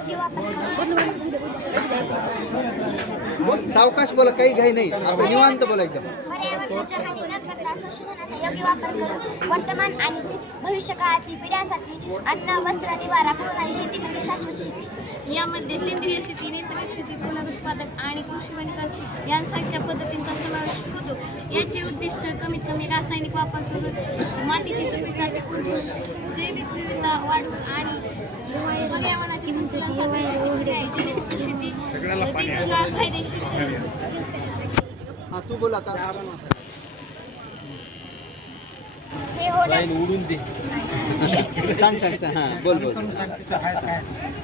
योग्य वापर करून सावकाश बोला, काही घाई नाही, आपण निवांत बोला एकदम. पर्यावरणाच्या हानी न करता संशोधनाचा योग्य वापर करून वर्तमान आणि भविष्य काळातील पिढ्यांसाठी अन्न, वस्त्र, निवारा पुरवणारी शेती म्हणजे शाश्वत शेती. यामध्ये सेंद्रिय शेती, नैसर्गिक शेती, पुनरुत्पादक आणि कृषी वनीकरण यांसारख्या पद्धतींचा समावेश होतो. याचे उद्दिष्ट कमीत कमी रासायनिक वापर करून मातीची सुपीकता टिकवून ठेवून जैविक विविधता वाढवून आणि पर्यावरणाचे संतुलन साधून शेती पुढे आहे. जैविक शेती दीर्घकाळ फायदेशीर ठरेल. हा तू बोल आता. हे होणार उडून दे. सांग सांग सांग. हा बोल बोल.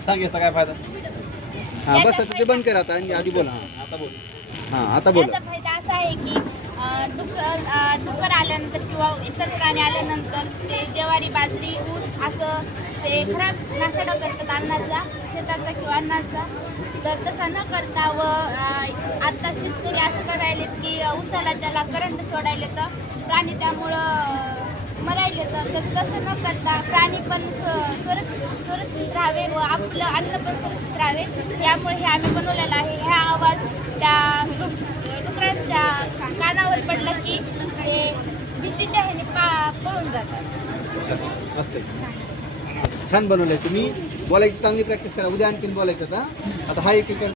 सांग याचा काय फायदा. हा बस आता ते बंद कर आता आणि आधी बोल. हा आता बोल. हा आता बोल. याचा फायदा असा आहे की डुक्कर आल्यानंतर किंवा इतर प्राणी आल्यानंतर ते ज्वारी, बाजरी, ऊस असं ते खराब नासाडा करतात अन्नाचा, शेताचा किंवा अन्नाचा. तर तसा न करता व आता शेतकरी असं करायलेत की ऊसाला त्याला करंट सोडायले तर प्राणी त्यामुळं मरायले तर तसं न करता प्राणी पण सुरक्षित राहावे व आपलं अन्न पण सुरक्षित राहावे. त्यामुळे हे आम्ही बनवलेलं आहे. ह्या आवाज त्या डुकरांच्या कानावर पडला की ते भीतीच्या ह्याने पळून जातात. मस्त छान बनवलंय तुम्ही. बोलायची चांगली प्रॅक्टिस करा. उद्या आणखीन बोलायचं आता. हा एक